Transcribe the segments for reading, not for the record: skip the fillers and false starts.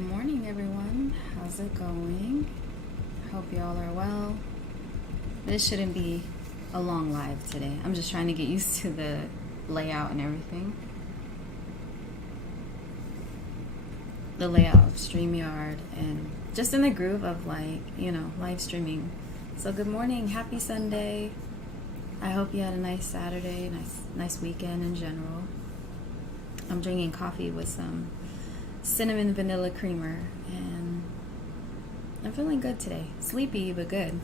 morning, everyone. How's it going? Hope y'all are well. This shouldn't be a long live today. I'm just trying to get used to the layout and everything. The layout of StreamYard and just in the groove of live streaming. So good morning, happy Sunday. I hope you had a nice Saturday, nice weekend in general. I'm drinking coffee with some cinnamon vanilla creamer and I'm feeling good today. Sleepy but good.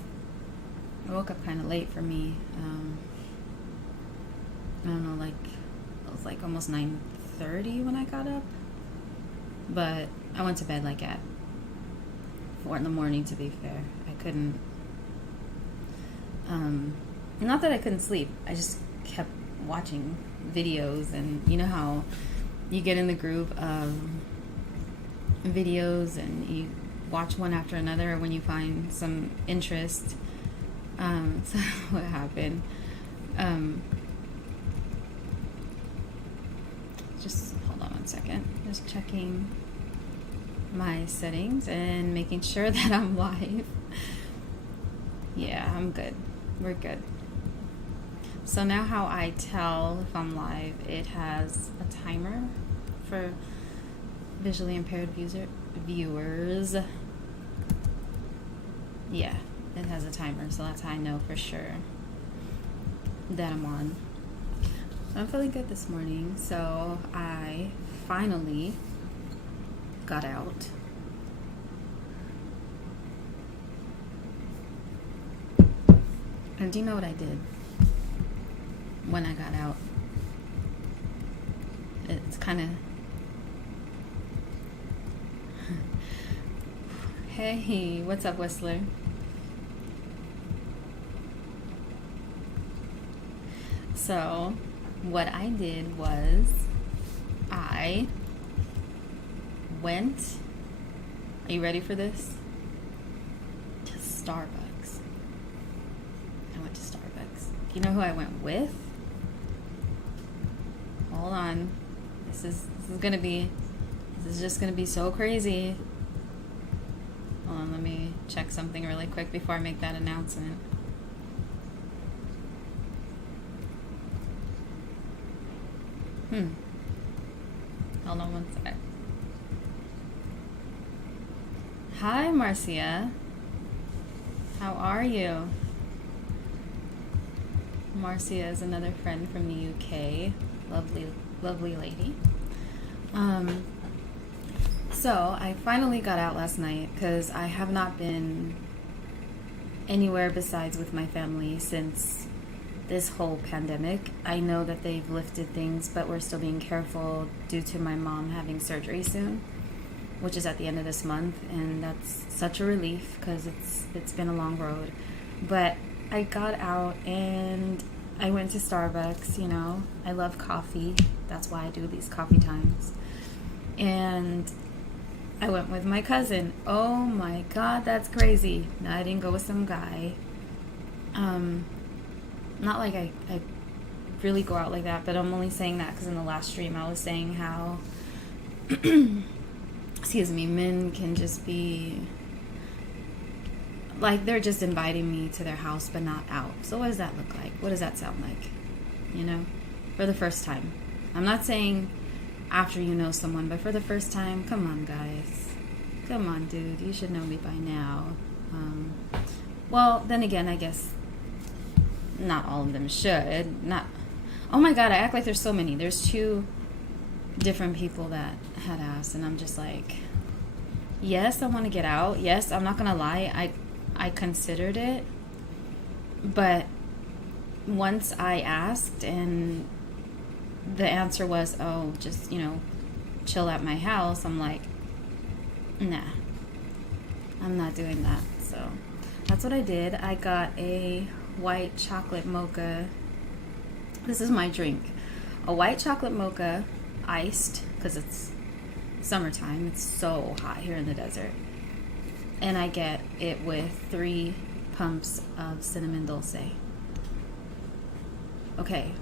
I woke up kind of late for me. I don't know, it was like almost 9:30 when I got up. But I went to bed like at 4 in the morning, to be fair. I couldn't, not that I couldn't sleep, I just kept watching videos, and you know how you get in the groove of videos and you watch one after another when you find some interest. So what happened, just hold on one second, just checking my settings and making sure that I'm live. Yeah, I'm good. We're good. So now how I tell if I'm live, it has a timer for visually impaired viewers. Yeah, it has a timer, so that's how I know for sure that I'm on. I'm feeling good this morning, so I finally got out. And do you know what I did when I got out? It's kind of... Hey, what's up, Whistler? So, what I did was I went... Are you ready for this? To Starbucks. I went to Starbucks. You know who I went with? Hold on. This is just gonna be so crazy. Hold on, let me check something really quick before I make that announcement. Hold on one sec. Hi, Marcia. How are you? Marcia is another friend from the UK. Lovely lady. So I finally got out last night because I have not been anywhere besides with my family since this whole pandemic. I know that they've lifted things, but we're still being careful due to my mom having surgery soon, which is at the end of this month, and that's such a relief because it's been a long road. But I got out and I went to Starbucks. You know, I love coffee. That's why I do these coffee times. And I went with my cousin. Oh my God, that's crazy. No, I didn't go with some guy. Not like I really go out like that, but I'm only saying that because in the last stream I was saying how, excuse me, men can just be, like, they're just inviting me to their house but not out. So what does that look like? What does that sound like? You know, for the first time. I'm not saying after you know someone, but for the first time, come on, guys. Come on, dude. You should know me by now. Well, then again, I guess not all of them should. Not. Oh my God, I act like there's so many. There's 2 different people that had asked, and I'm just like, yes, I want to get out. Yes, I'm not going to lie. I considered it. But once I asked and the answer was, oh, just, chill at my house, I'm like, nah, I'm not doing that. So that's what I did. I got a white chocolate mocha. This is my drink. A white chocolate mocha, iced, because it's summertime. It's so hot here in the desert. And I get it with 3 pumps of cinnamon dulce. Okay,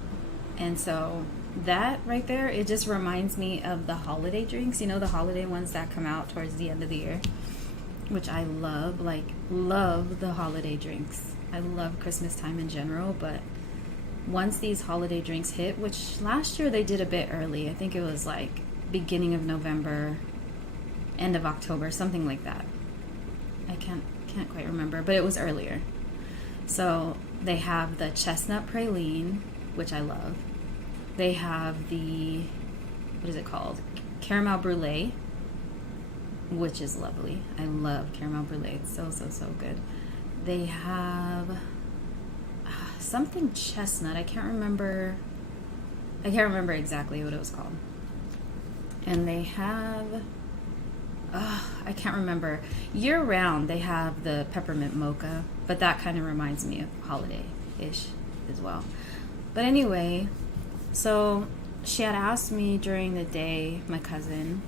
and so that right there, it just reminds me of the holiday drinks. You know, the holiday ones that come out towards the end of the year, which I love. Like, love the holiday drinks. I love Christmas time in general, but once these holiday drinks hit, which last year they did a bit early. I think it was like beginning of November, end of October, something like that. I can't quite remember, but it was earlier. So they have the chestnut praline, which I love. They have the, what is it called? Caramel brulee, which is lovely. I love caramel brulee. It's so, so, so good. They have something chestnut. I can't remember exactly what it was called. And they have, I can't remember. Year round, they have the peppermint mocha, but that kind of reminds me of holiday-ish as well. But anyway, so she had asked me during the day, my cousin,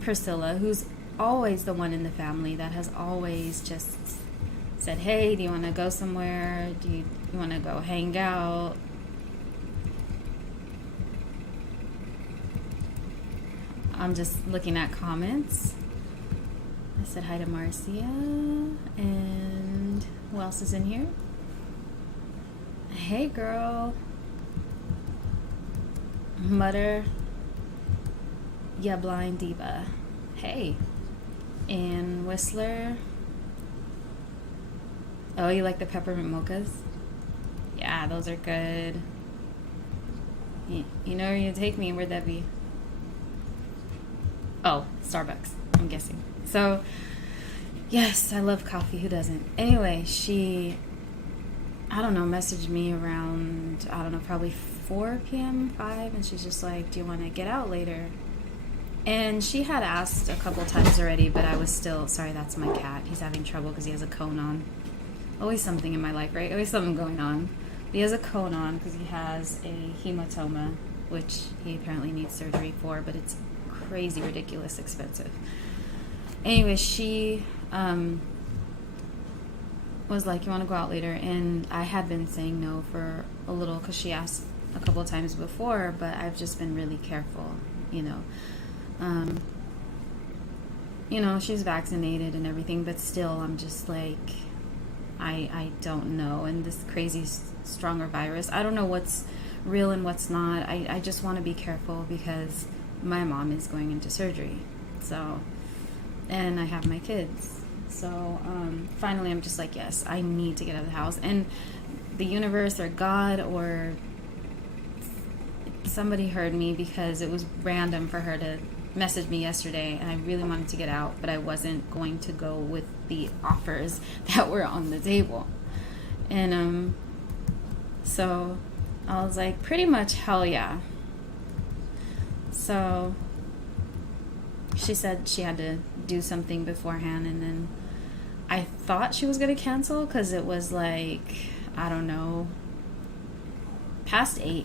Priscilla, who's always the one in the family that has always just said, hey, do you want to go somewhere? Do you want to go hang out? I'm just looking at comments. I said hi to Marcia. And who else is in here? Hey, girl. Mutter. Yeah, blind diva. Hey. And Whistler. Oh, you like the peppermint mochas? Yeah, those are good. You know where you take me, where'd that be? Oh, Starbucks, I'm guessing. So, yes, I love coffee. Who doesn't? Anyway, she, I don't know, messaged me around, I don't know, probably 4 p.m., 5, and she's just like, do you want to get out later? And she had asked a couple times already, but I was still, sorry, that's my cat. He's having trouble because he has a cone on. Always something in my life, right? Always something going on. He has a cone on because he has a hematoma, which he apparently needs surgery for, but it's crazy, ridiculous, expensive. Anyway, she was like, you want to go out later? And I had been saying no for a little because she asked a couple of times before, but I've just been really careful, you know. You know, she's vaccinated and everything, but still I'm just like, I don't know. And this crazy stronger virus, I don't know what's real and what's not. I just want to be careful because my mom is going into surgery. So, and I have my kids. So, finally I'm just like, yes, I need to get out of the house. And the universe or God or somebody heard me because it was random for her to message me yesterday, and I really wanted to get out, but I wasn't going to go with the offers that were on the table. And so I was like, pretty much hell yeah. So she said she had to do something beforehand, and then I thought she was going to cancel because it was like, I don't know, past 8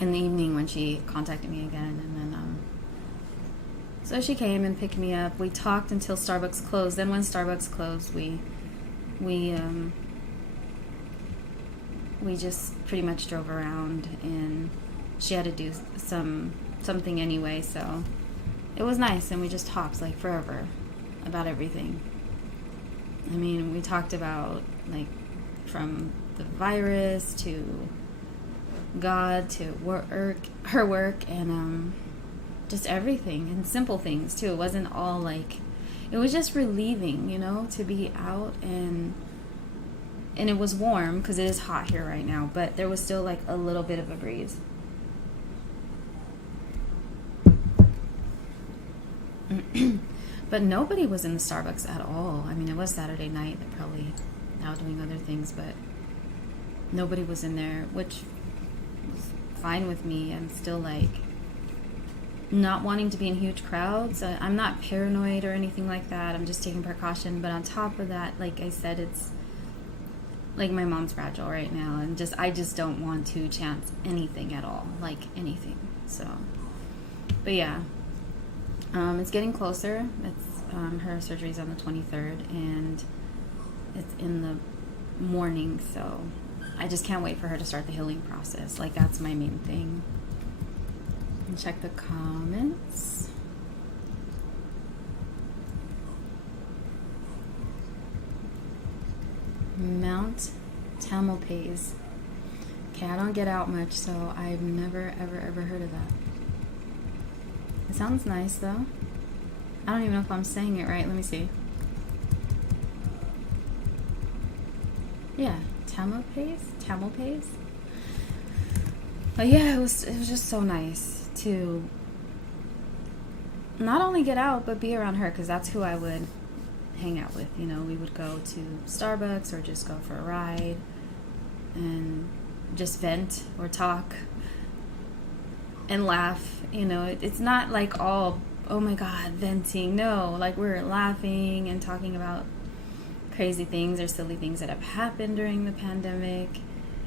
in the evening when she contacted me again. And then so she came and picked me up. We talked until Starbucks closed. Then when Starbucks closed, we just pretty much drove around, and she had to do something anyway, so it was nice. And we just talked like forever about everything. I mean, we talked about like from the virus to God to her work, and just everything, and simple things too. It wasn't all like, it was just relieving, you know, to be out, and it was warm because it is hot here right now, but there was still like a little bit of a breeze. But nobody was in the Starbucks at all. I mean, it was Saturday night. They're probably now doing other things, but nobody was in there, which was fine with me. I'm still like not wanting to be in huge crowds. I'm not paranoid or anything like that. I'm just taking precaution. But on top of that, like I said, it's like my mom's fragile right now, and I just don't want to chance anything at all, like anything. So, but yeah, it's getting closer. It's her surgery's on the 23rd, and it's in the morning, so I just can't wait for her to start the healing process. Like, that's my main thing. And check the comments. Mount Tamalpais. Okay, I don't get out much, so I've never, ever heard of that. It sounds nice, though. I don't even know if I'm saying it right. Let me see. Yeah, Tamalpais. But yeah, it was just so nice to not only get out, but be around her, because that's who I would hang out with. You know, we would go to Starbucks or just go for a ride and just vent or talk and laugh. You know, it's not like all, oh my God, venting. No, like we're laughing and talking about crazy things or silly things that have happened during the pandemic.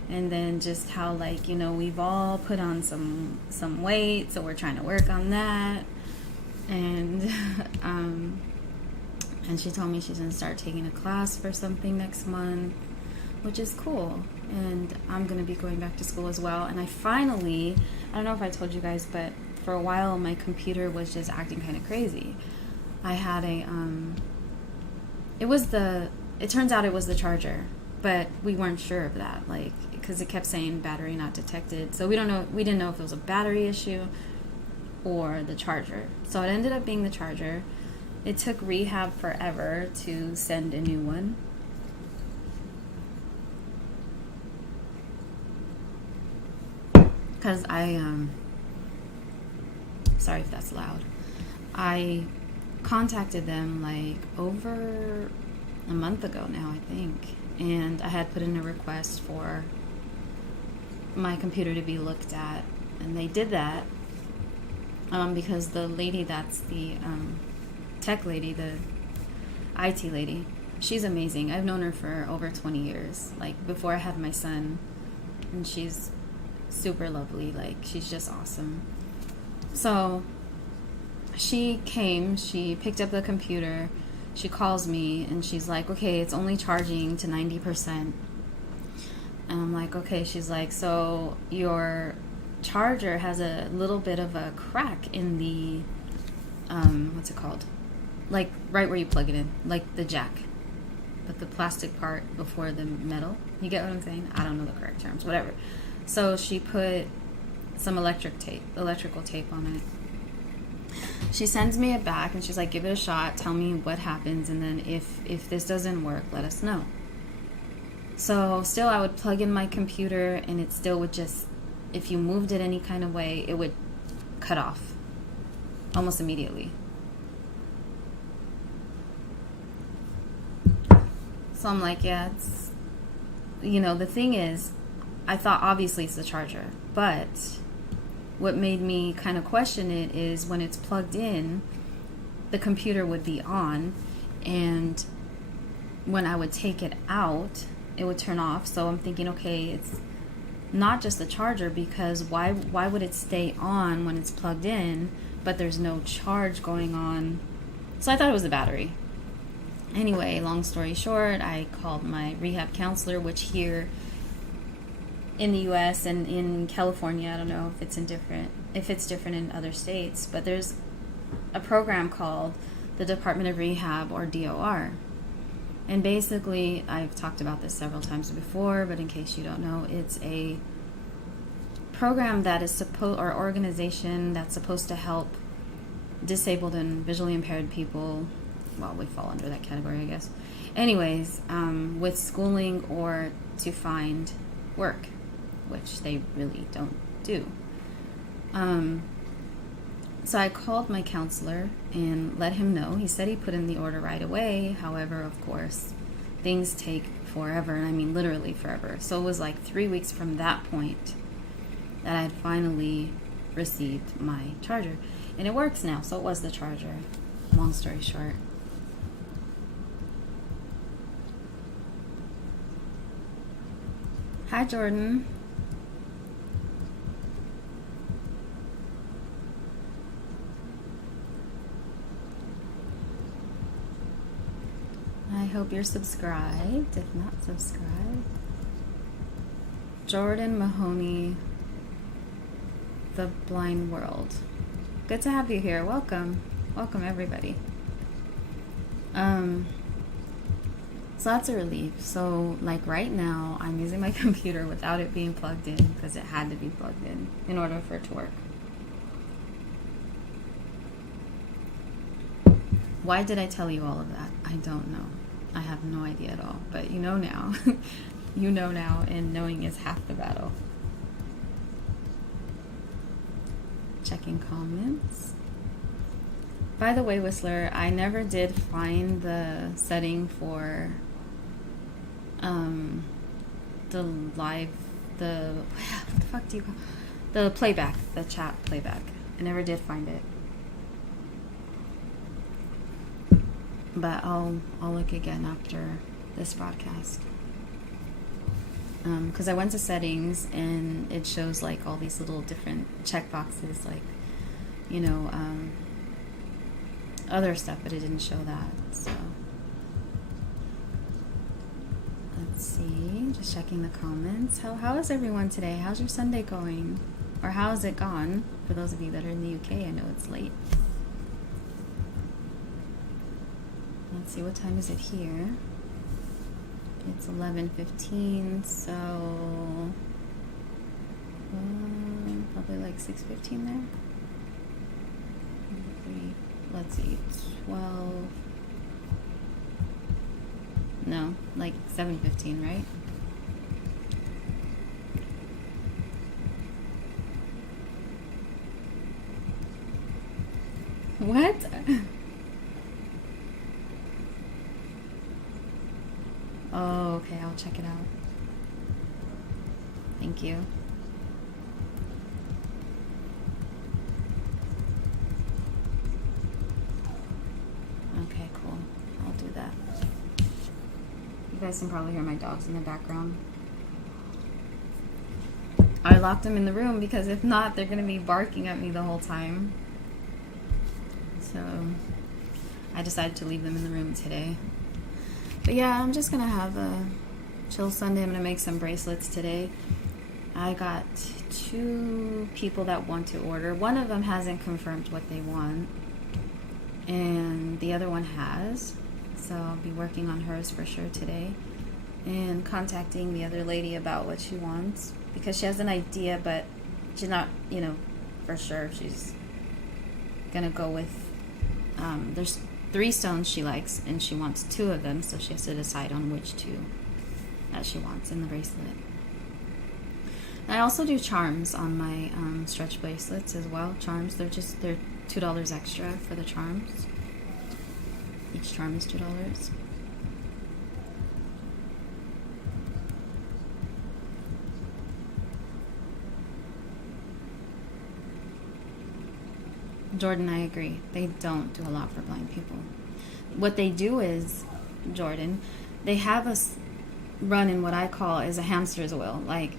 And then just how, like, you know, we've all put on some weight, so we're trying to work on that. And and she told me she's going to start taking a class for something next month, which is cool. And I'm going to be going back to school as well. And I finally, I don't know if I told you guys, but for a while my computer was just acting kind of crazy. I had a, it turns out it was the charger, but we weren't sure of that, like, because it kept saying battery not detected. So we didn't know if it was a battery issue or the charger. So it ended up being the charger. It took rehab forever to send a new one. Because sorry if that's loud. I contacted them like over a month ago now, I think. And I had put in a request for my computer to be looked at. And they did that because the lady that's the tech lady, the IT lady, she's amazing. I've known her for over 20 years, like before I had my son. And she's super lovely. Like, she's just awesome. So she came, she picked up the computer, she calls me, and she's like, okay, it's only charging to 90%. And I'm like, okay. She's like, so your charger has a little bit of a crack in the, what's it called? Like, right where you plug it in, like the jack, but the plastic part before the metal. You get what I'm saying? I don't know the correct terms, whatever. So she put some electrical tape on it. She sends me it back, and she's like, give it a shot, tell me what happens, and then if this doesn't work, let us know. So still, I would plug in my computer, and it still would just, if you moved it any kind of way, it would cut off almost immediately. So I'm like, yeah, it's, you know, the thing is, I thought obviously it's the charger, but what made me kind of question it is when it's plugged in, the computer would be on, and when I would take it out, it would turn off. So I'm thinking, okay, it's not just the charger, because why would it stay on when it's plugged in, but there's no charge going on? So I thought it was the battery. Anyway, long story short, I called my rehab counselor, which here in the U.S. and in California, I don't know if it's different in other states, but there's a program called the Department of Rehab, or DOR. And basically, I've talked about this several times before, but in case you don't know, it's a program that is or organization that's supposed to help disabled and visually impaired people. Well, we fall under that category, I guess. Anyways, with schooling or to find work, which they really don't do. So I called my counselor and let him know. He said he put in the order right away. However, of course, things take forever, and I mean literally forever. So it was like 3 weeks from that point that I had finally received my charger. And it works now, so it was the charger. Long story short. Hi, Jordan. I hope you're subscribed, if not subscribed. Jordan Mahoney, The Blind World. Good to have you here. Welcome. Welcome, everybody. So that's a relief. So, like right now, I'm using my computer without it being plugged in because it had to be plugged in order for it to work. Why did I tell you all of that? I don't know. I have no idea at all. But you know now. You know now, and knowing is half the battle. Checking comments. By the way, Whistler, I never did find the setting for the live, what the fuck do you call the playback, the chat playback. I never did find it, but I'll look again after this broadcast. Because I went to settings and it shows like all these little different check boxes, like, you know, other stuff, but it didn't show that. So let's see, just checking the comments. How is everyone today? How's your Sunday going? Or how's it gone? For those of you that are in the UK, I know it's late. Let's see, what time is it here? It's 11:15, so probably like 6:15 there. Let's see, 12. No, like 7:15, right? What? Oh, okay, I'll check it out. Thank you. Okay, cool. I'll do that. You guys can probably hear my dogs in the background. I locked them in the room because if not, they're going to be barking at me the whole time. So I decided to leave them in the room today. But yeah, I'm just going to have a chill Sunday. I'm going to make some bracelets today. I got 2 people that want to order. One of them hasn't confirmed what they want, and the other one has. So I'll be working on hers for sure today and contacting the other lady about what she wants, because she has an idea, but she's not, you know, for sure if she's going to go with, there's 3 stones she likes, and she wants 2 of them, so she has to decide on which 2 that she wants in the bracelet. I also do charms on my stretch bracelets as well. Charms, they're $2 extra for the charms. Each charm is $2. Jordan, I agree. They don't do a lot for blind people. What they do is, Jordan, they have us run in what I call is a hamster's wheel. Like,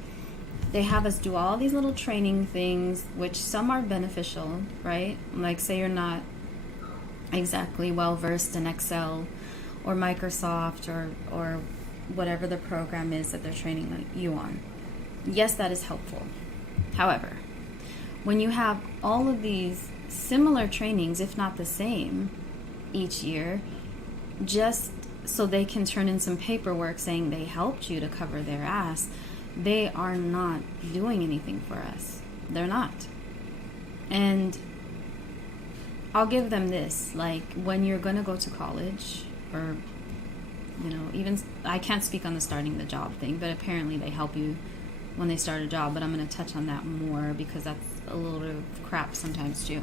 they have us do all these little training things, which some are beneficial, right? Like, say you're not exactly well versed in Excel or Microsoft or whatever the program is that they're training you on. Yes, that is helpful. However, when you have all of these similar trainings, if not the same, each year, just so they can turn in some paperwork saying they helped you to cover their ass, they are not doing anything for us. They're not. And I'll give them this, like, when you're going to go to college, or, you know, even, I can't speak on the starting the job thing, but apparently they help you when they start a job, but I'm going to touch on that more because that's a little bit of crap sometimes too.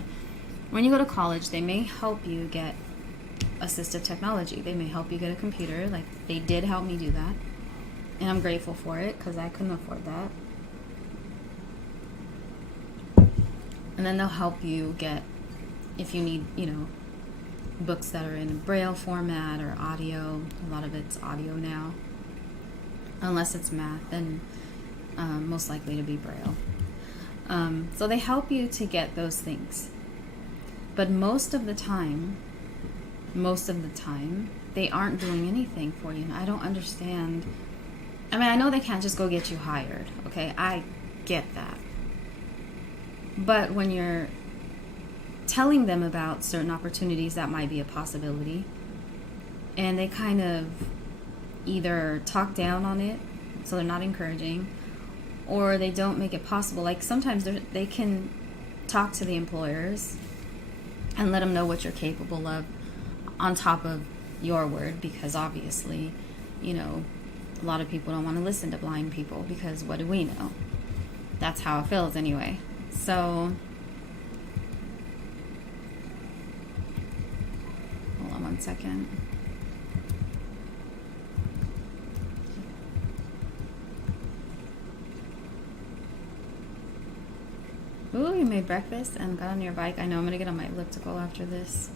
When you go to college, they may help you get assistive technology. They may help you get a computer. Like, they did help me do that, and I'm grateful for it because I couldn't afford that. And then they'll help you get, if you need, you know, books that are in Braille format or audio. A lot of it's audio now. Unless it's math, then most likely to be Braille. So they help you to get those things. But most of the time, they aren't doing anything for you. And I don't understand I mean, I know they can't just go get you hired, okay? I get that. But when you're telling them about certain opportunities that might be a possibility, and they kind of either talk down on it, so they're not encouraging, or they don't make it possible. Like sometimes they can talk to the employers and let them know what you're capable of on top of your word, because obviously, you know, a lot of people don't want to listen to blind people, because what do we know? That's how it feels anyway. So, hold on one second. Ooh, you made breakfast and got on your bike. I know I'm going to get on my elliptical after this.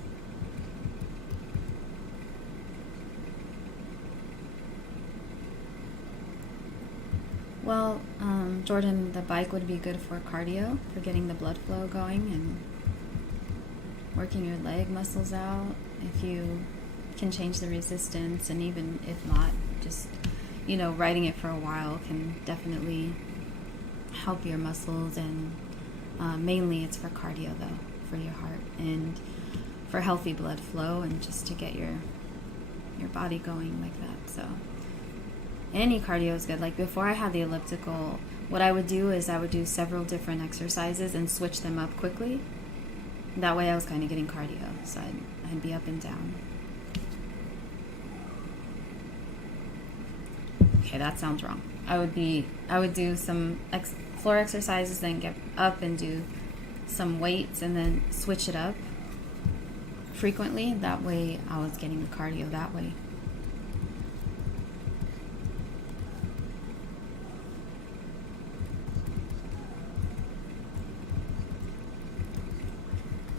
Well, Jordan, the bike would be good for cardio, for getting the blood flow going and working your leg muscles out. If you can change the resistance, and even if not, just, you know, riding it for a while can definitely help your muscles. And mainly it's for cardio, though, for your heart and for healthy blood flow, and just to get your body going like that. So any cardio is good. Like before I had the elliptical, what I would do is I would do several different exercises and switch them up quickly. That way I was kind of getting cardio. So I'd be up and down. Okay, that sounds wrong. I would do some floor exercises, then get up and do some weights, and then switch it up frequently. That way I was getting the cardio that way.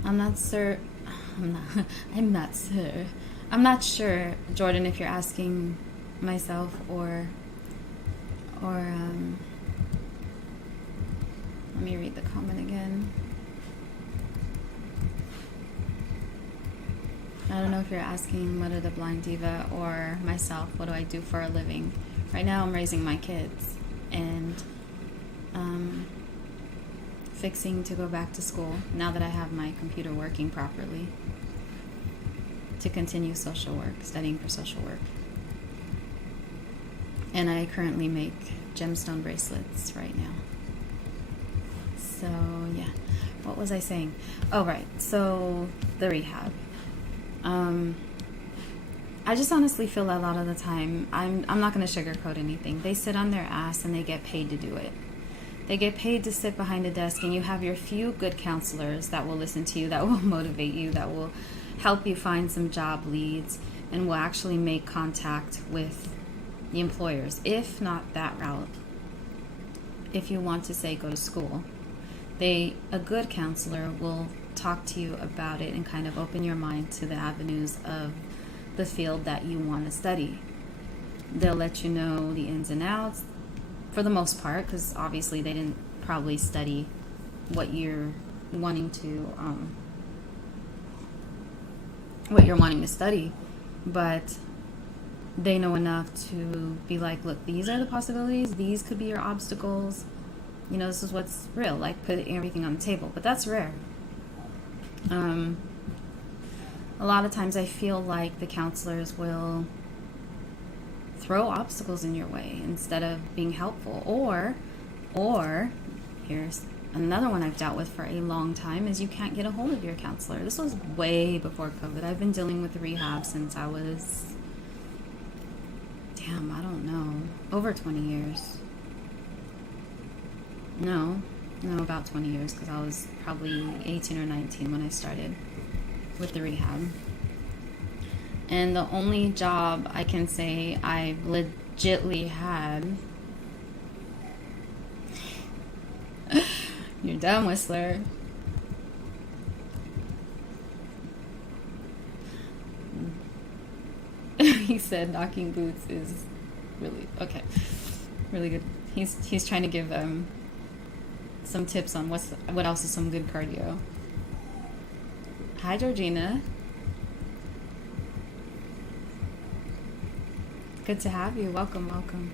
I'm not sure, Jordan, if you're asking myself or let me read the comment again. I don't know if you're asking Mother the Blind Diva or myself, what do I do for a living? Right now I'm raising my kids and fixing to go back to school now that I have my computer working properly, to continue social work, studying for social work. And I currently make gemstone bracelets right now. So yeah, what was I saying? Oh right, so the rehab. I just honestly feel that a lot of the time, I'm not going to sugarcoat anything. They sit on their ass and they get paid to do it. They get paid to sit behind a desk, and you have your few good counselors that will listen to you, that will motivate you, that will help you find some job leads, and will actually make contact with the employers. If not that route, if you want to say go to school, a good counselor will talk to you about it and kind of open your mind to the avenues of the field that you want to study. They'll let you know the ins and outs for the most part, because obviously they didn't probably study what you're wanting to study, but they know enough to be like, look, these are the possibilities, these could be your obstacles, you know, this is what's real, like put everything on the table. But that's rare. A lot of times I feel like the counselors will throw obstacles in your way instead of being helpful. Or here's another one I've dealt with for a long time, is you can't get a hold of your counselor. This was way before COVID. I've been dealing with rehab since I was, I don't know, over 20 years. No, about 20 years, because I was probably 18 or 19 when I started with the rehab. And the only job I can say I've legitly had... You're dumb, Whistler. He said knocking boots is really... Okay. Really good. He's trying to give some tips on what else is some good cardio. Hi, Georgina. Good to have you. Welcome.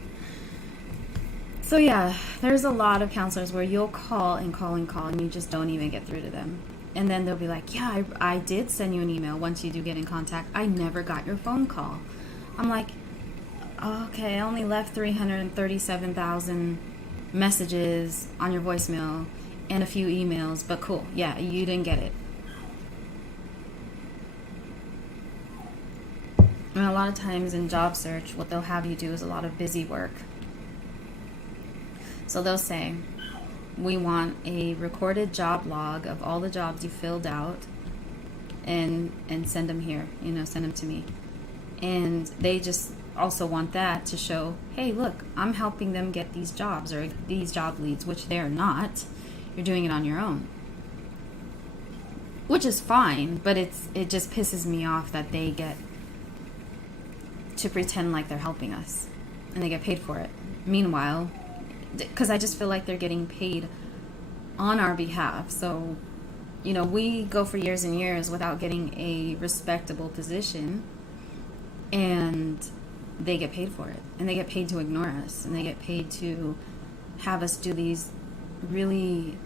So yeah, there's a lot of counselors where you'll call and call and call and you just don't even get through to them. And then they'll be like, yeah, I did send you an email once you do get in contact. I never got your phone call. I'm like, okay, I only left 337,000 messages on your voicemail and a few emails, but cool. Yeah, you didn't get it. And a lot of times in job search, what they'll have you do is a lot of busy work. So they'll say, we want a recorded job log of all the jobs you filled out and send them here, send them to me. And they just also want that to show, hey, look, I'm helping them get these jobs or these job leads, which they're not. You're doing it on your own. Which is fine, but it just pisses me off that they get to pretend like they're helping us and they get paid for it. Meanwhile, because I just feel like they're getting paid on our behalf. So, we go for years and years without getting a respectable position, and they get paid for it. And they get paid to ignore us. And they get paid to have us do these really,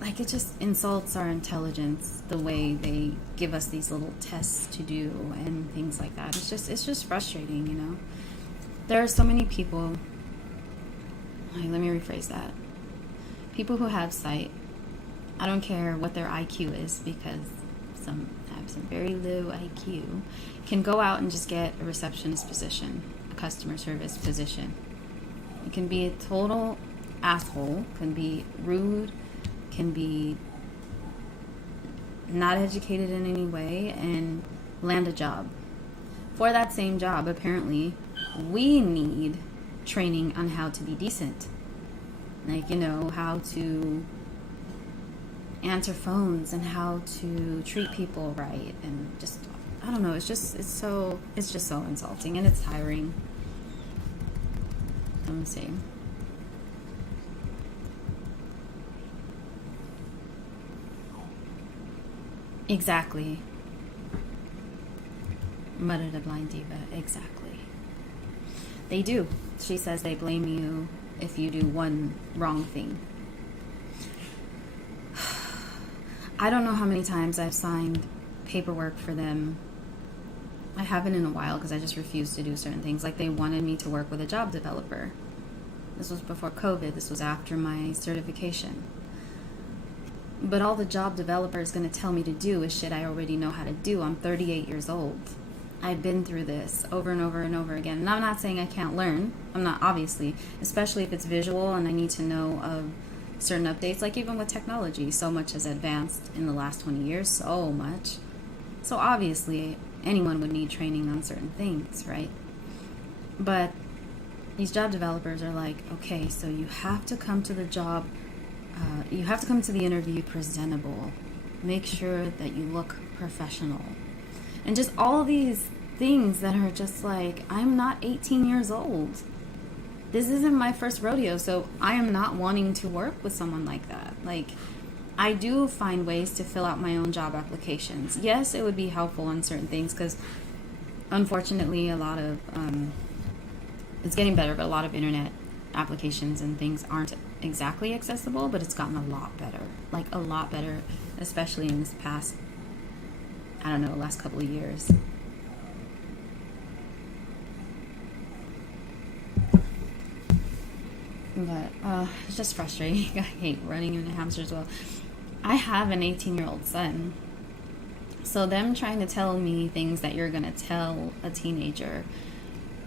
it just insults our intelligence, the way they give us these little tests to do and things like that. It's just frustrating, There are so many people. Let me rephrase that. People who have sight, I don't care what their IQ is, because some have some very low IQ, can go out and just get a receptionist position, a customer service position. You can be a total asshole, can be rude, can be not educated in any way, and land a job. For that same job, apparently, we need training on how to be decent, how to answer phones and how to treat people right, and just, I don't know, it's just so insulting, and it's tiring. Let me see. Exactly, muttered a blind diva. Exactly. They do. She says they blame you if you do one wrong thing. I don't know how many times I've signed paperwork for them. I haven't in a while because I just refused to do certain things. Like, they wanted me to work with a job developer. This was before COVID. This was after my certification. But all the job developer is going to tell me to do is shit I already know how to do. I'm 38 years old. I've been through this over and over and over again. And I'm not saying I can't learn. I'm not, obviously. Especially if it's visual and I need to know of certain updates. Like, even with technology, so much has advanced in the last 20 years. So much. So obviously, anyone would need training on certain things, right? But these job developers are like, okay, so you have to come to the job, you have to come to the interview presentable. Make sure that you look professional. And just all these things that are just like, I'm not 18 years old. This isn't my first rodeo, so I am not wanting to work with someone like that. Like, I do find ways to fill out my own job applications. Yes, it would be helpful on certain things, because unfortunately a lot of, it's getting better, but a lot of internet applications and things aren't exactly accessible, but it's gotten a lot better. Like, a lot better, especially in this past, I don't know, last couple of years. But it's just frustrating. I hate running into hamsters. Well, I have an 18-year-old son, so them trying to tell me things that you're gonna tell a teenager,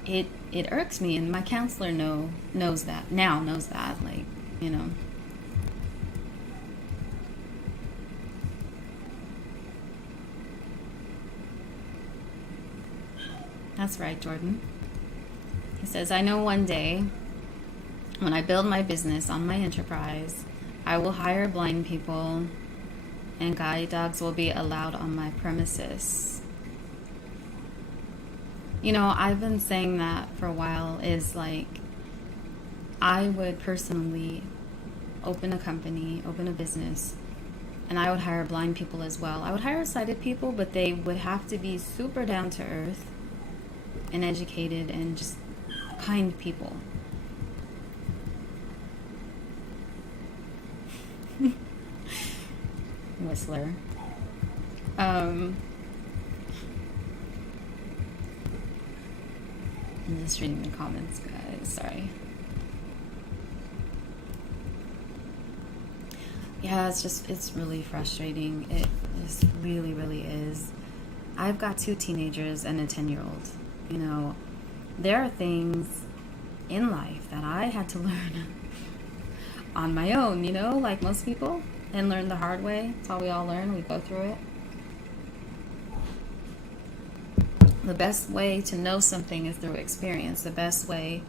it irks me, and my counselor knows that, like, you know. That's right, Jordan. He says, I know one day when I build my business on my enterprise, I will hire blind people and guide dogs will be allowed on my premises. You know, I've been saying that for a while, is like, I would personally open a company, open a business, and I would hire blind people as well. I would hire sighted people, but they would have to be super down to earth and educated and just kind people. Whistler. I'm just reading the comments, guys. Sorry. Yeah, it's really frustrating. It just really, really is. I've got 2 teenagers and a 10-year-old. You know, there are things in life that I had to learn on my own, you know, like most people, and learn the hard way. That's how we all learn. We go through it. The best way to know something is through experience. The best way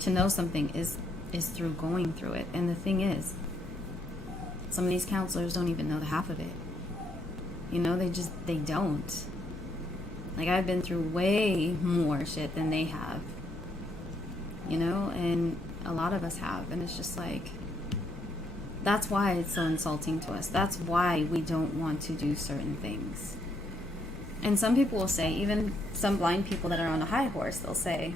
to know something is through going through it. And the thing is, some of these counselors don't even know the half of it. You know, they don't. Like, I've been through way more shit than they have. You know, and a lot of us have. And it's just like, that's why it's so insulting to us. That's why we don't want to do certain things. And some people will say, even some blind people that are on a high horse, they'll say,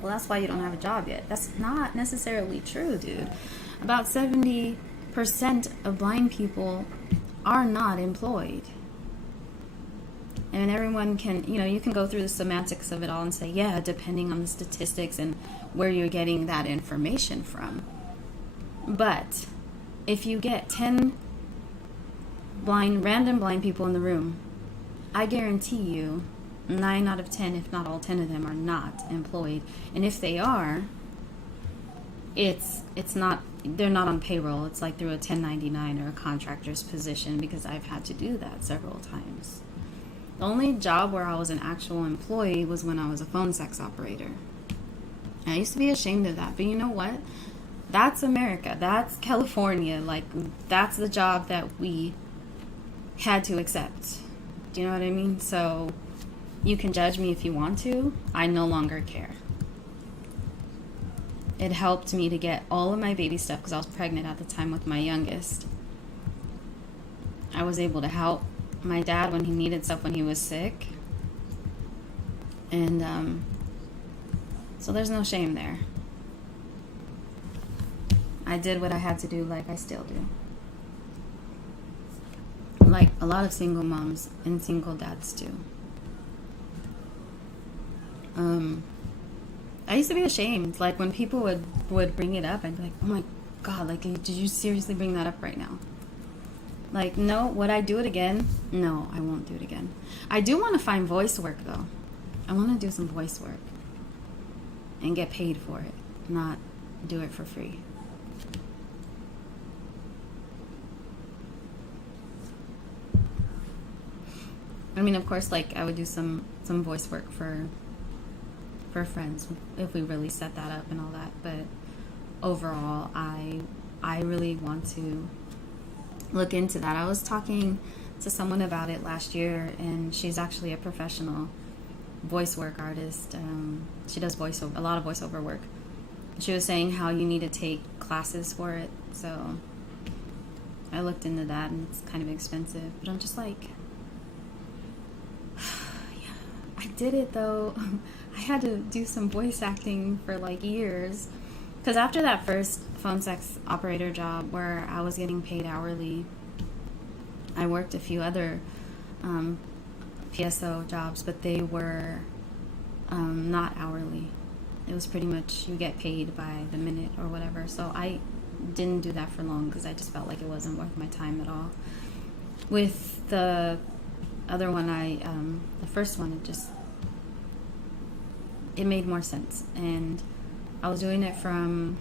well, that's why you don't have a job yet. That's not necessarily true, dude. About 70% of blind people are not employed. And everyone can, you know, you can go through the semantics of it all and say, yeah, depending on the statistics and where you're getting that information from. But if you get 10 random blind people in the room, I guarantee you 9 out of 10, if not all 10 of them, are not employed. And if they are, it's not, they're not on payroll. It's like through a 1099 or a contractor's position, because I've had to do that several times. The only job where I was an actual employee was when I was a phone sex operator. I used to be ashamed of that, but you know what? That's America. That's California. Like, that's the job that we had to accept. Do you know what I mean? So you can judge me if you want to. I no longer care. It helped me to get all of my baby stuff because I was pregnant at the time with my youngest. I was able to help my dad when he needed stuff when he was sick. And so there's no shame there. I did what I had to do, like I still do. Like a lot of single moms and single dads do. I used to be ashamed. Like when people would bring it up, I'd be like, oh my God, like, did you seriously bring that up right now? Like, no, would I do it again? No, I won't do it again. I do want to find voice work though. I want to do some voice work and get paid for it, not do it for free. I mean, of course, like I would do some voice work for friends if we really set that up and all that. But overall, I really want to look into that. I was talking to someone about it last year, and she's actually a professional voice work artist. She does voiceover, a lot of voiceover work. She was saying how you need to take classes for it. So I looked into that, and it's kind of expensive. But I'm just like, yeah, I did it though. I had to do some voice acting for like years. Because after that first phone sex operator job where I was getting paid hourly, I worked a few other PSO jobs, but they were not hourly. It was pretty much you get paid by the minute or whatever. So I didn't do that for long because I just felt like it wasn't worth my time at all. With the other one, the first one, it made more sense. And I was doing it from,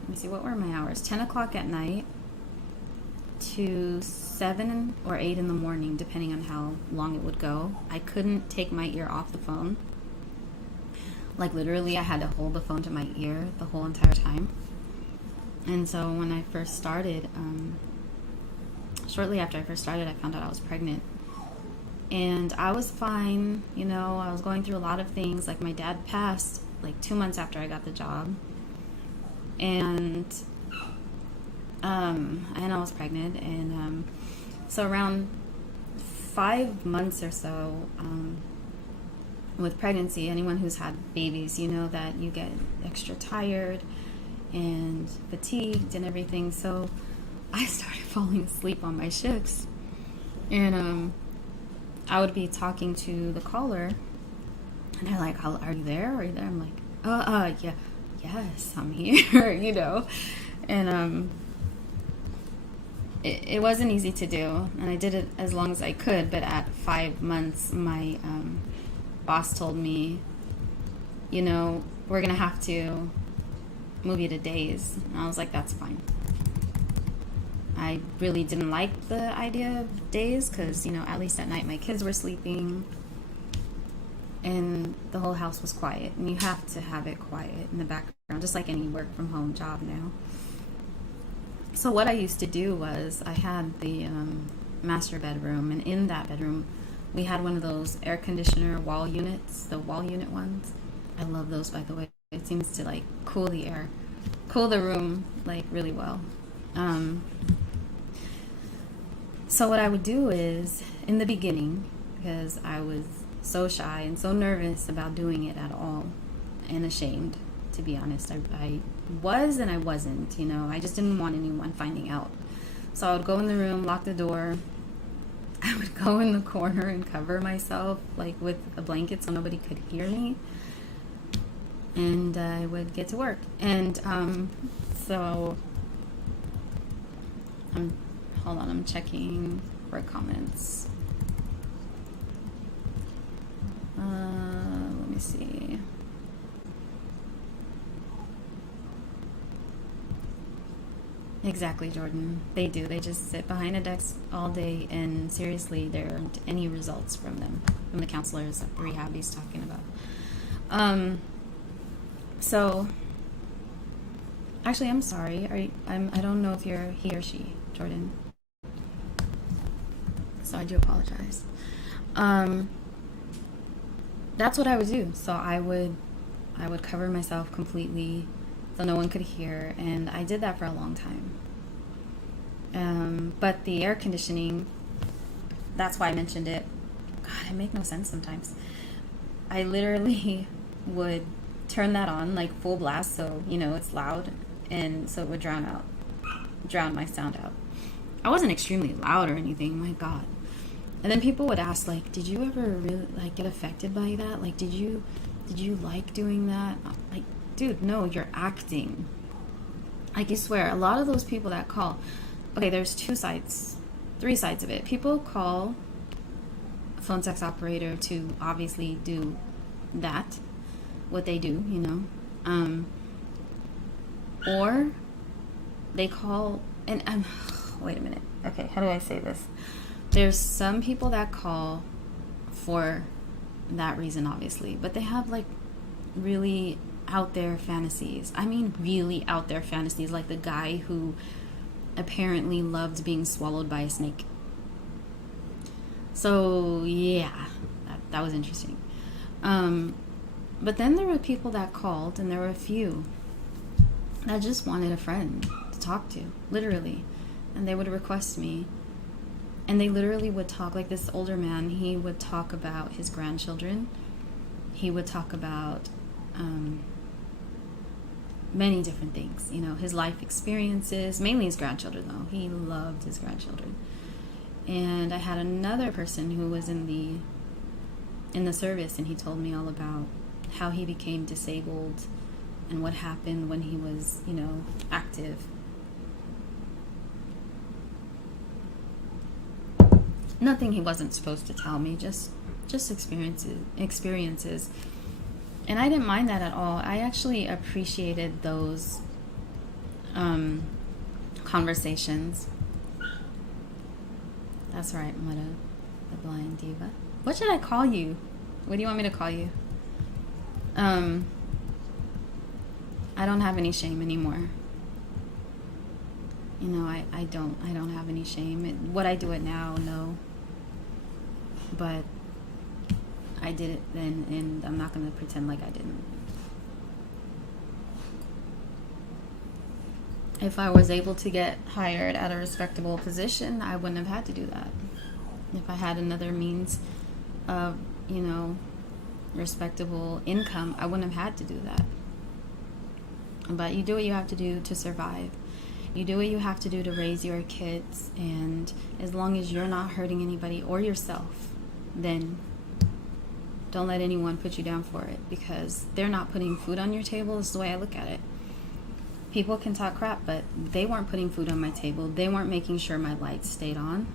let me see, what were my hours? 10 o'clock at night to 7 or 8 in the morning, depending on how long it would go. I couldn't take my ear off the phone. Like literally I had to hold the phone to my ear the whole entire time. And so when I first started, shortly after I first started, I found out I was pregnant. And I was fine, you know, I was going through a lot of things. Like my dad passed like 2 months after I got the job. And I was pregnant. And so around 5 months or so, with pregnancy, anyone who's had babies, you know that you get extra tired and fatigued and everything. So I started falling asleep on my shifts. And I would be talking to the caller, and they're like, "Are you there? Are you there?" I'm like, yeah, yes, I'm here, you know. And it wasn't easy to do, and I did it as long as I could. But at 5 months, my boss told me, you know, we're gonna have to move you to days. And I was like, that's fine. I really didn't like the idea of days because, you know, at least at night my kids were sleeping and the whole house was quiet. And you have to have it quiet in the background, just like any work from home job now. So what I used to do was I had the master bedroom, and in that bedroom we had one of those air conditioner wall units, the wall unit ones. I love those, by the way. It seems to like cool the air, cool the room like really well. So what I would do is, in the beginning, because I was so shy and so nervous about doing it at all, and ashamed, to be honest. I was and I wasn't, you know. I just didn't want anyone finding out. So I would go in the room, lock the door. I would go in the corner and cover myself, like with a blanket so nobody could hear me. And I would get to work. And so hold on, I'm checking for comments. Let me see. Exactly, Jordan. They do. They just sit behind a desk all day, and seriously, there aren't any results from them, from the counselors that the rehab he's talking about. So, actually, I'm sorry. I don't know if you're he or she, Jordan. So I do apologize. That's what I would do. So I would cover myself completely so no one could hear, and I did that for a long time. But the air conditioning, that's why I mentioned it. God, it makes no sense sometimes. I literally would turn that on like full blast, so you know it's loud, and so it would drown my sound out. I wasn't extremely loud or anything, my God. And then people would ask, like, did you ever really like get affected by that? Like, did you like doing that? Like, dude, no, you're acting. Like, I swear, a lot of those people that call, okay, there's 3 sides of it. People call a phone sex operator to obviously do that, what they do, you know. Or they call, and wait a minute. Okay, how do I say this? There's some people that call for that reason, obviously, but they have like really out there fantasies. I mean, really out there fantasies, like the guy who apparently loved being swallowed by a snake. So yeah, that was interesting. But then there were people that called, and there were a few that just wanted a friend to talk to, literally, and they would request me. And they literally would talk, like this older man, he would talk about his grandchildren. He would talk about many different things, you know, his life experiences, mainly his grandchildren though. He loved his grandchildren. And I had another person who was in the service, and he told me all about how he became disabled and what happened when he was, you know, active. Nothing he wasn't supposed to tell me, just experiences. And I didn't mind that at all. I actually appreciated those conversations. That's right, Mata, the blind diva. What should I call you? What do you want me to call you? I don't have any shame anymore. You know, I don't have any shame. Would I do it now? No. But I did it then, and I'm not going to pretend like I didn't. If I was able to get hired at a respectable position, I wouldn't have had to do that. If I had another means of, you know, respectable income, I wouldn't have had to do that. But you do what you have to do to survive. You do what you have to do to raise your kids, and as long as you're not hurting anybody or yourself, then don't let anyone put you down for it, because they're not putting food on your table. Is the way I look at it. People can talk crap, but they weren't putting food on my table. They weren't making sure my lights stayed on.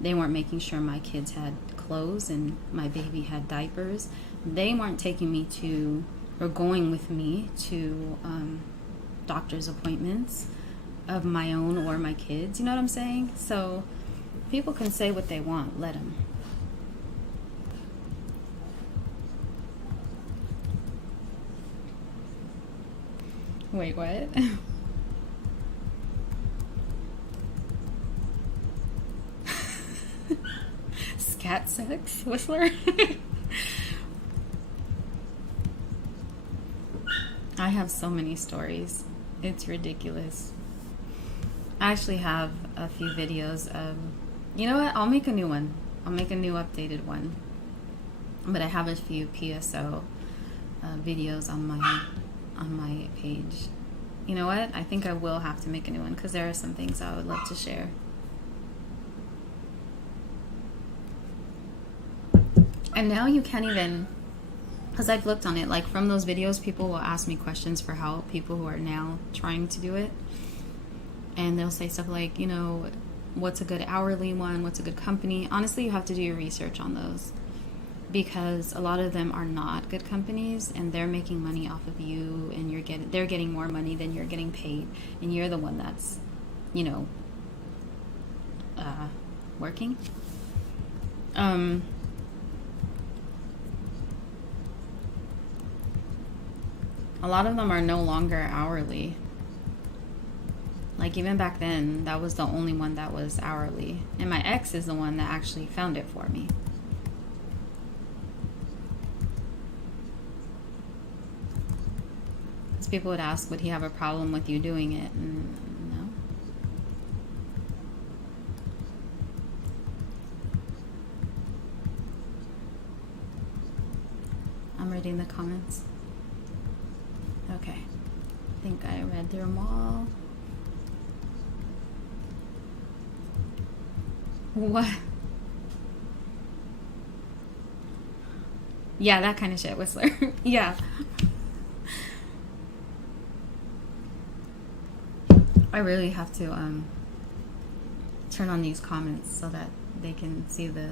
They weren't making sure my kids had clothes and my baby had diapers. They weren't taking me to, or going with me to doctor's appointments of my own or my kids. You know what I'm saying? So people can say what they want. Let them. Wait, what? Scat sex? Whistler? I have so many stories. It's ridiculous. I actually have a few videos of... You know what? I'll make a new one. I'll make a new updated one. But I have a few PSO videos on my page. You know what? I think I will have to make a new one, because there are some things I would love to share. And now you can't even... Because I've looked on it, like from those videos, people will ask me questions for help, people who are now trying to do it. And they'll say stuff like, you know, what's a good hourly one? What's a good company? Honestly, you have to do your research on those, because a lot of them are not good companies, and they're making money off of you, and they're getting more money than you're getting paid, and you're the one that's, you know, working. A lot of them are no longer hourly. Like even back then, that was the only one that was hourly. And my ex is the one that actually found it for me. Because people would ask, would he have a problem with you doing it? And no. I'm reading the comments. Okay. I think I read through them all. What? Yeah, that kind of shit, Whistler. Yeah. I really have to turn on these comments so that they can see the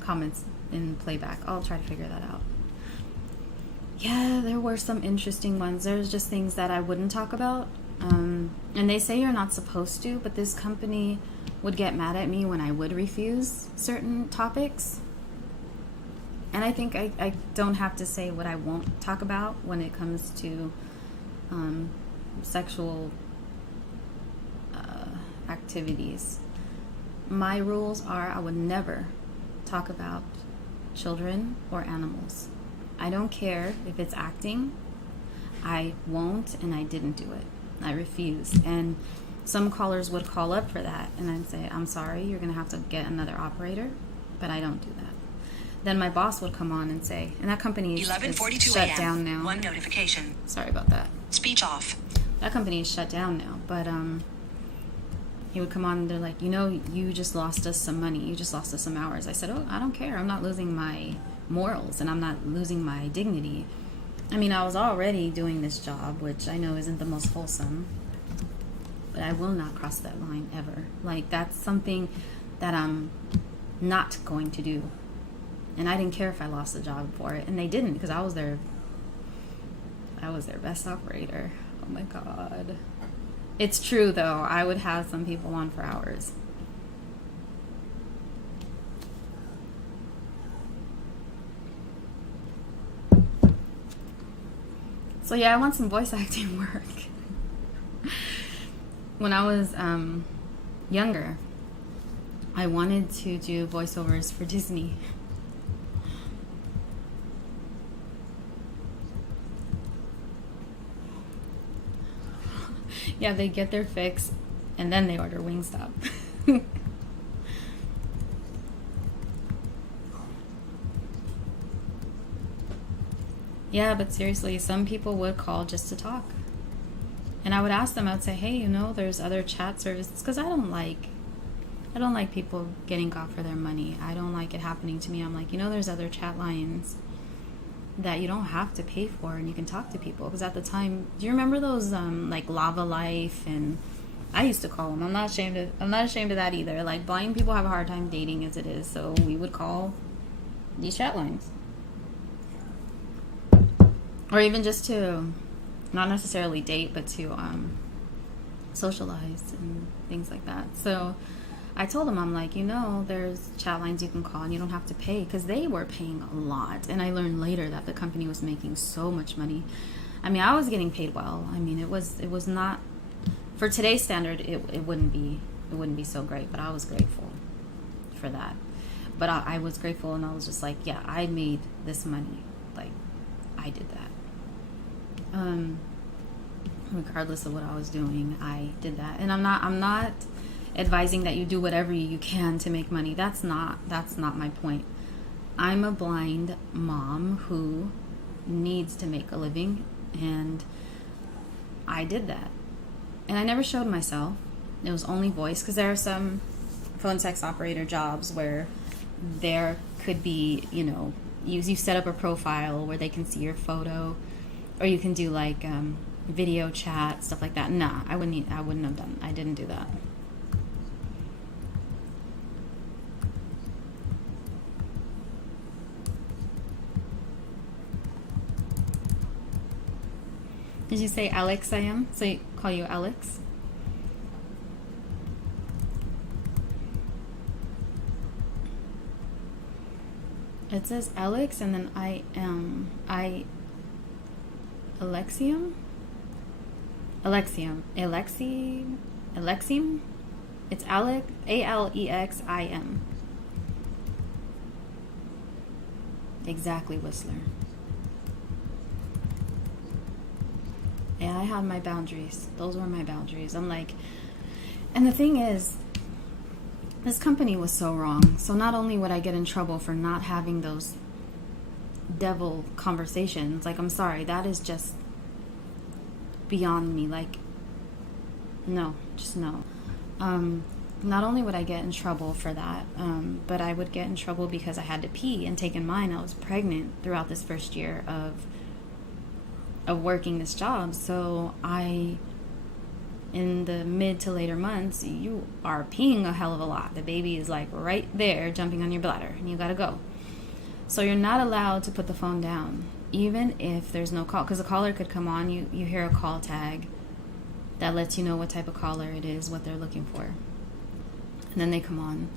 comments in playback. I'll try to figure that out. Yeah, there were some interesting ones. There's just things that I wouldn't talk about. And they say you're not supposed to, but this company would get mad at me when I would refuse certain topics. And I think I don't have to say what I won't talk about when it comes to sexual activities. My rules are I would never talk about children or animals. I don't care if it's acting. I won't, and I didn't do it. I refuse. And some callers would call up for that, and I'd say, I'm sorry, you're going to have to get another operator, but I don't do that. Then my boss would come on and say, and that company is shut down now. One notification. Sorry about that. Speech off. That company is shut down now, but he would come on and they're like, you know, you just lost us some money. You just lost us some hours. I said, oh, I don't care. I'm not losing my morals, and I'm not losing my dignity. I mean, I was already doing this job, which I know isn't the most wholesome, but I will not cross that line ever. Like, that's something that I'm not going to do. And I didn't care if I lost the job for it, and they didn't, because I was their best operator. Oh my God. It's true though. I would have some people on for hours. So yeah, I want some voice acting work. When I was younger, I wanted to do voiceovers for Disney. Yeah, they get their fix and then they order Wingstop. Yeah, but seriously, some people would call just to talk. And I would ask them, I would say, hey, you know, there's other chat services, because I don't like people getting caught for their money. I don't like it happening to me. I'm like, you know, there's other chat lines that you don't have to pay for, and you can talk to people. Because at the time, do you remember those like Lava Life? And I used to call them. I'm not ashamed of that either. Like, blind people have a hard time dating as it is, so we would call these chat lines, or even just to not necessarily date, but to socialize and things like that. So I told them, I'm like, you know, there's chat lines you can call and you don't have to pay, because they were paying a lot. And I learned later that the company was making so much money. I mean, I was getting paid well. I mean, it was not, for today's standard, it wouldn't be so great, but I was grateful for that. But I was grateful, and I was just like, yeah, I made this money. Like, I did that. Regardless of what I was doing, I did that. And I'm not advising that you do whatever you can to make money. That's not my point. I'm a blind mom who needs to make a living, and I did that. And I never showed myself. It was only voice, because there are some phone sex operator jobs where there could be, you know, you set up a profile where they can see your photo, or you can do like video chat, stuff like that. Nah, I wouldn't have done. I didn't do that. Did you say Alex? I am. So I call you Alex. It says Alex, and then I am. Alexium? Alexium. Alexium? It's Alec, Alexim. Exactly, Whistler. Yeah, I have my boundaries. Those were my boundaries. I'm like, and the thing is, this company was so wrong. So not only would I get in trouble for not having those devil conversations, like, I'm sorry, that is just beyond me. Like, no, just no. Not only would I get in trouble for that, but I would get in trouble because I had to pee. And take in mind, I was pregnant throughout this first year of working this job. So in the mid to later months, you are peeing a hell of a lot. The baby is like right there jumping on your bladder, and you gotta go. So you're not allowed to put the phone down, even if there's no call, because a caller could come on. You hear a call tag that lets you know what type of caller it is, what they're looking for, and then they come on.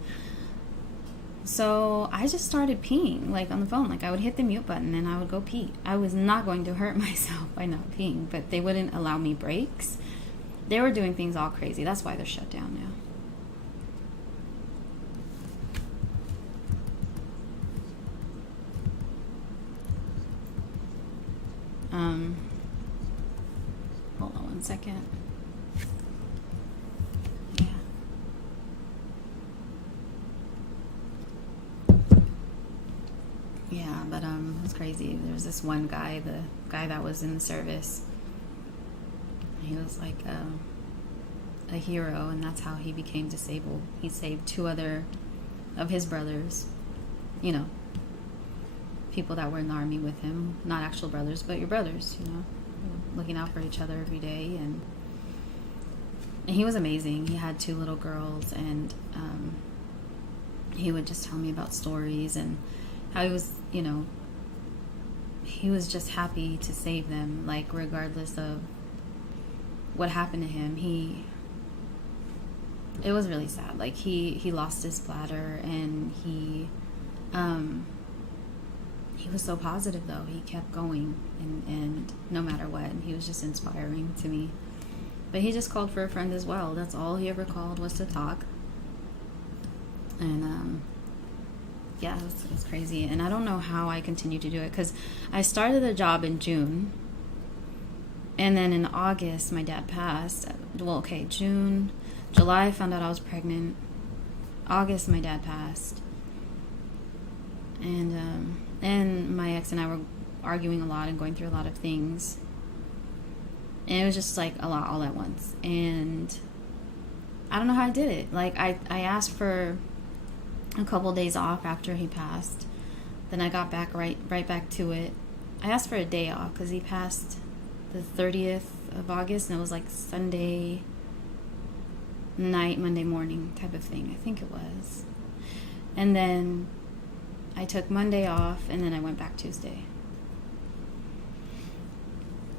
So I just started peeing, like, on the phone. Like, I would hit the mute button and I would go pee. I was not going to hurt myself by not peeing, but they wouldn't allow me breaks. They were doing things all crazy. That's why they're shut down now. Hold on one second. Yeah, but it was crazy. There was this one guy, the guy that was in the service. He was like a hero, and that's how he became disabled. He saved 2 other of his brothers, you know, people that were in the army with him. Not actual brothers, but your brothers, you know, looking out for each other every day. And he was amazing. He had 2 little girls, and he would just tell me about stories and how he was, you know, he was just happy to save them, like, regardless of what happened to him. It was really sad. Like, he lost his bladder, and he was so positive, though. He kept going, and no matter what, he was just inspiring to me. But he just called for a friend as well. That's all he ever called, was to talk. And yeah, it was crazy. And I don't know how I continued to do it, because I started the job in June, and then in August my dad passed. Well, okay, July I found out I was pregnant. August my dad passed, and my ex and I were arguing a lot and going through a lot of things. And it was just like a lot all at once. And I don't know how I did it. Like I asked for a couple days off after he passed. Then I got back right back to it. I asked for a day off because he passed the 30th of August, and it was like Sunday night, Monday morning type of thing. I think it was. And then I took Monday off, and then I went back Tuesday.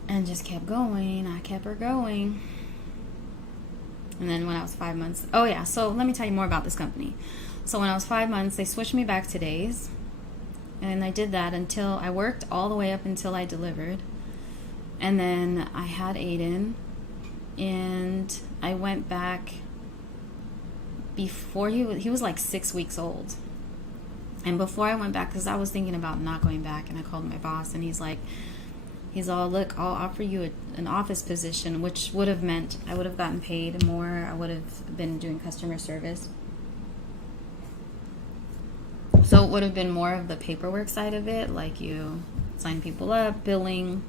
And just kept going. I kept her going. And then when I was 5 months... Oh, yeah. So let me tell you more about this company. So when I was 5 months, they switched me back to days. And I did that until... I worked all the way up until I delivered. And then I had Aiden. And I went back before he was like 6 weeks old. And before I went back, because I was thinking about not going back, and I called my boss, and he's all, look, I'll offer you an office position, which would have meant I would have gotten paid more. I would have been doing customer service. So it would have been more of the paperwork side of it, like you sign people up, billing,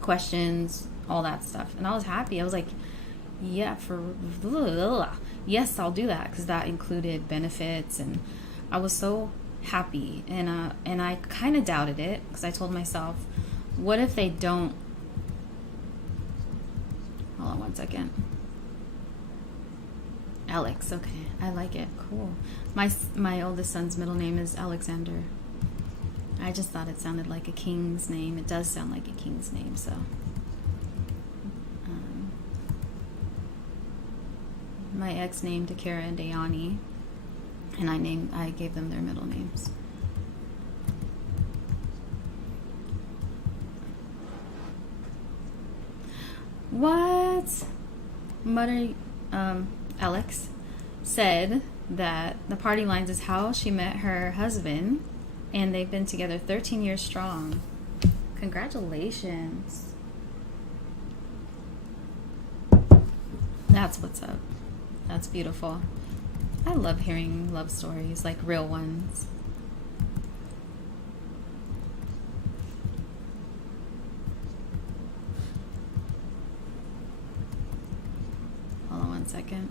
questions, all that stuff. And I was happy. I was like, yeah, yes, I'll do that, because that included benefits, and I was so happy. And I kind of doubted it, because I told myself, what if they don't... Hold on one second. Alex, okay. I like it. Cool. My oldest son's middle name is Alexander. I just thought it sounded like a king's name. It does sound like a king's name, so... my ex named Akira and Dayani, and I gave them their middle names. What? Alex said that the party lines is how she met her husband, and they've been together 13 years strong. Congratulations. That's what's up. That's beautiful. I love hearing love stories, like real ones. Hold on one second.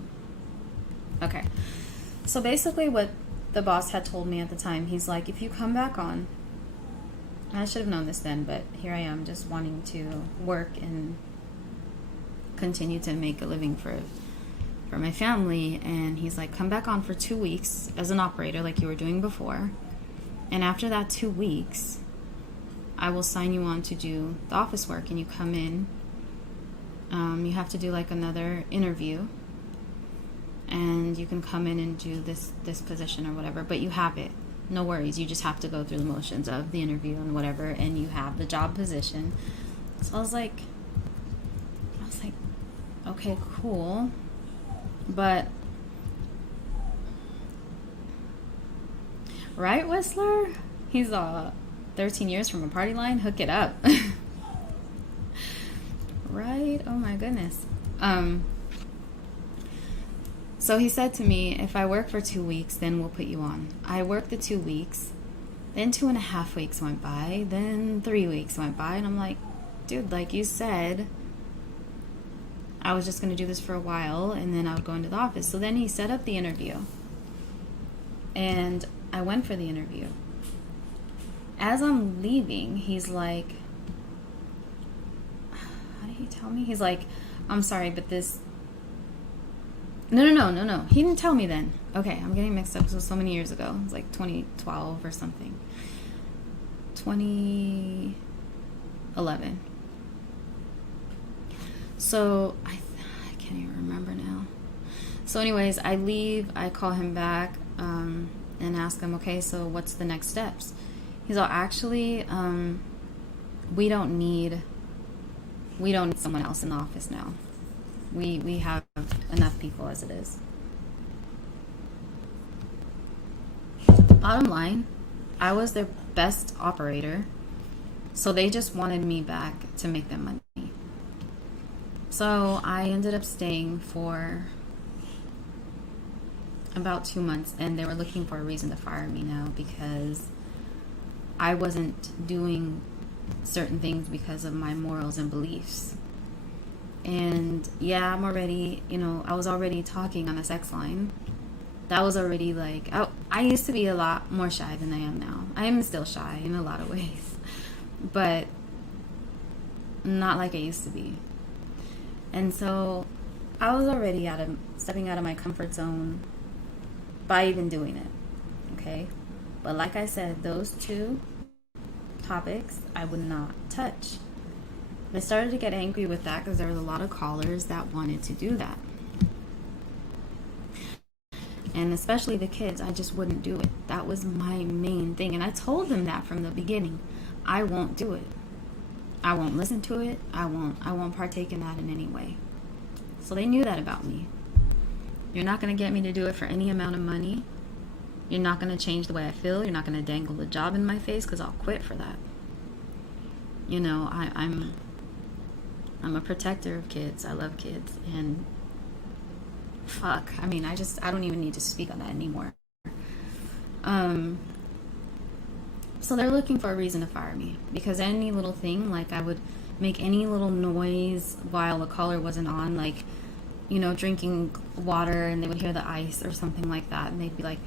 Okay. So basically what the boss had told me at the time, he's like, if you come back on, and I should have known this then, but here I am just wanting to work and continue to make a living for my family. And he's like, come back on for 2 weeks as an operator like you were doing before, and after that 2 weeks I will sign you on to do the office work, and you come in, you have to do like another interview, and you can come in and do this position or whatever, but you have it, no worries, you just have to go through the motions of the interview and whatever, and you have the job position. So I was like, okay, cool. But, right, Whistler? He's 13 years from a party line. Hook it up. Right? Oh my goodness. So he said to me, if I work for 2 weeks, then we'll put you on. I worked the 2 weeks. Then 2.5 weeks went by. Then 3 weeks went by. And I'm like, dude, like you said, I was just going to do this for a while, and then I would go into the office. So then he set up the interview, and I went for the interview. As I'm leaving, he's like, how did he tell me? He's like, I'm sorry, but this... No. He didn't tell me then. Okay, I'm getting mixed up because it was so many years ago. It was like 2012 or something. 2011. So, I can't even remember now. So anyways, I leave, I call him back, and ask him, okay, so what's the next steps? He's all, actually, we don't need someone else in the office now. We have enough people as it is. Bottom line, I was their best operator, so they just wanted me back to make them money. So I ended up staying for about 2 months, and they were looking for a reason to fire me now because I wasn't doing certain things because of my morals and beliefs. And yeah, I'm already, I was already talking on a sex line. That was already like, I used to be a lot more shy than I am now. I am still shy in a lot of ways, but not like I used to be. And so I was already stepping out of my comfort zone by even doing it. Okay. But like I said, those two topics I would not touch. I started to get angry with that because there was a lot of callers that wanted to do that. And especially the kids, I just wouldn't do it. That was my main thing. And I told them that from the beginning. I won't do it. I won't listen to it. I won't partake in that in any way. So they knew that about me. You're not going to get me to do it for any amount of money. You're not going to change the way I feel. You're not going to dangle the job in my face because I'll quit for that. I'm a protector of kids. I love kids. And fuck, I don't even need to speak on that anymore. So they're looking for a reason to fire me. Because any little thing, like I would make any little noise while the caller wasn't on, like, drinking water, and they would hear the ice or something like that. And they'd be like,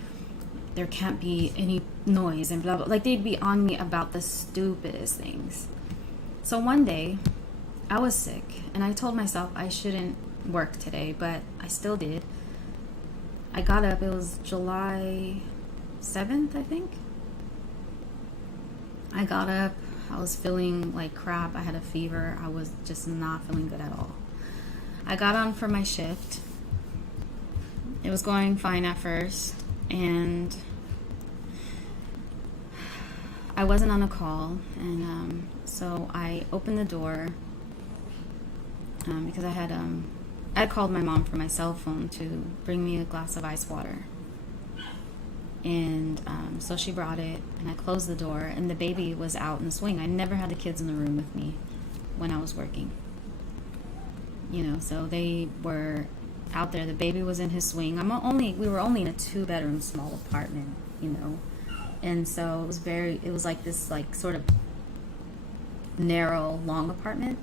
there can't be any noise and blah, blah. Like they'd be on me about the stupidest things. So one day, I was sick, and I told myself I shouldn't work today, but I still did. I got up, it was July 7th, I think. I got up, I was feeling like crap, I had a fever, I was just not feeling good at all. I got on for my shift. It was going fine at first, and I wasn't on a call, and so I opened the door because I had called my mom from my cell phone to bring me a glass of ice water. And so she brought it, and I closed the door, and the baby was out in the swing. I never had the kids in the room with me when I was working. So they were out there. The baby was in his swing. We were only in a 2-bedroom small apartment, and so it was like this, like, sort of narrow, long apartment.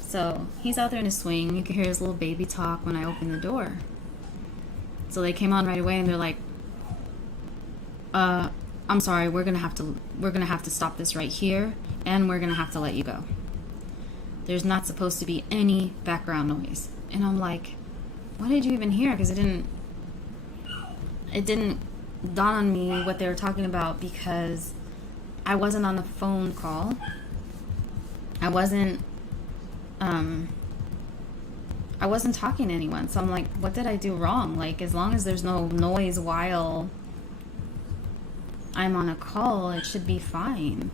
So he's out there in his swing. You could hear his little baby talk when I opened the door. So they came on right away, and they're like, I'm sorry, we're gonna have to stop this right here, and we're gonna have to let you go. There's not supposed to be any background noise. And I'm like, what did you even hear? Because it didn't dawn on me what they were talking about, because I wasn't on the phone call. I wasn't talking to anyone. So I'm like, what did I do wrong? Like, as long as there's no noise while I'm on a call, it should be fine.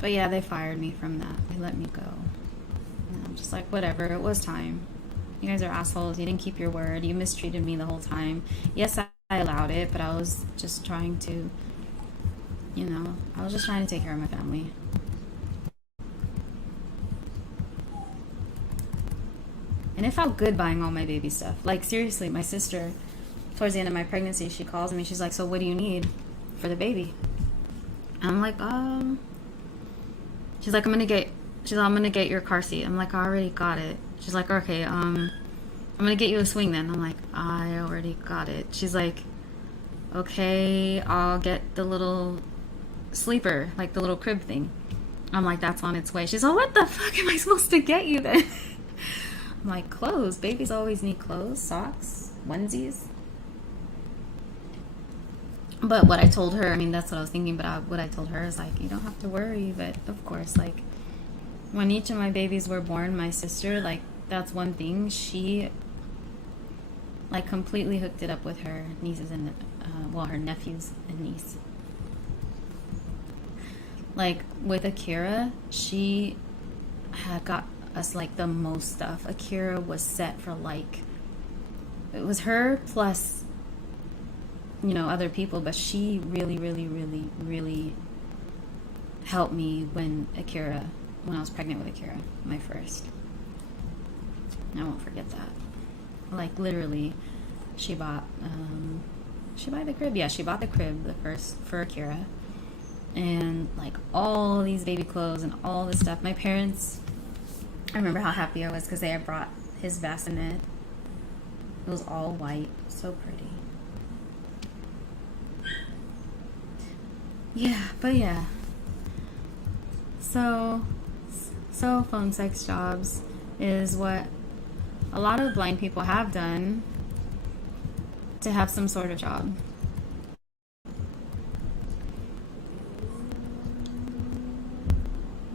But yeah, they fired me from that. They let me go. And I'm just like, whatever, it was time. You guys are assholes. You didn't keep your word. You mistreated me the whole time. Yes, I allowed it, but I was just trying to, take care of my family. And it felt good buying all my baby stuff. Like, seriously, my sister, towards the end of my pregnancy, she calls me. She's like, so what do you need for the baby? And I'm like, she's like, I'm gonna get your car seat. I'm like, I already got it. She's like, okay, I'm gonna get you a swing then. I'm like, I already got it. She's like, okay, I'll get the little sleeper, like the little crib thing. I'm like, that's on its way. She's like, what the fuck am I supposed to get you then? I'm like, clothes. Babies always need clothes, socks, onesies. But what I told her, that's what I was thinking, but what I told her is like, you don't have to worry. But of course, like, when each of my babies were born, my sister, like, that's one thing. She, like, completely hooked it up with her nieces and, her nephews and niece. Like, with Akira, she had got us, like, the most stuff. Akira was set for, like, it was her plus, other people, but she really, really, really, really helped me when I was pregnant with Akira, my first. I won't forget that. Like, literally, she bought the crib. Yeah, she bought the crib, the first, for Akira. And, like, all these baby clothes and all this stuff. My parents I remember how happy I was because they had brought his bassinet. It was all white, so pretty. Yeah, but yeah. So phone sex jobs is what a lot of blind people have done to have some sort of job.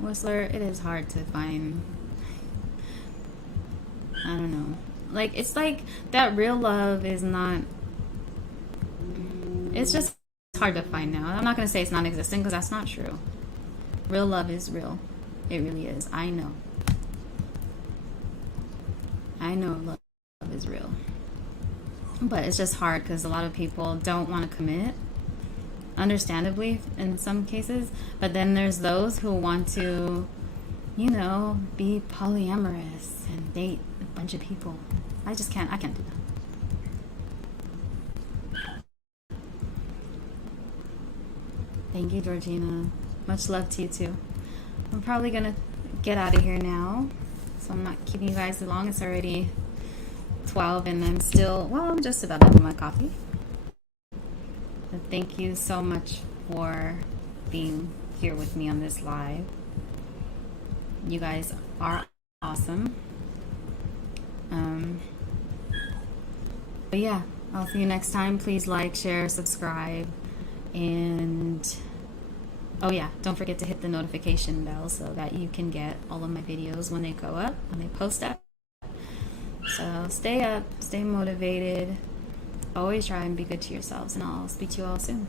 Whistler, it is hard to find. I don't know. Like, it's like that real love is not. It's just hard to find now. I'm not going to say it's non existent because that's not true. Real love is real. It really is. I know. I know love is real. But it's just hard because a lot of people don't want to commit. Understandably, in some cases. But then there's those who want to, you know, be polyamorous and date a bunch of people. I can't do that. Thank you, Georgina. Much love to you too. I'm probably gonna get out of here now, so I'm not keeping you guys long. It's already 12 and I'm just about done with my coffee. But thank you so much for being here with me on this live. You guys are awesome. But yeah, I'll see you next time. Please like, share, subscribe, and oh yeah, don't forget to hit the notification bell so that you can get all of my videos when they go up, when they post up. So stay up, stay motivated, always try and be good to yourselves, and I'll speak to you all soon.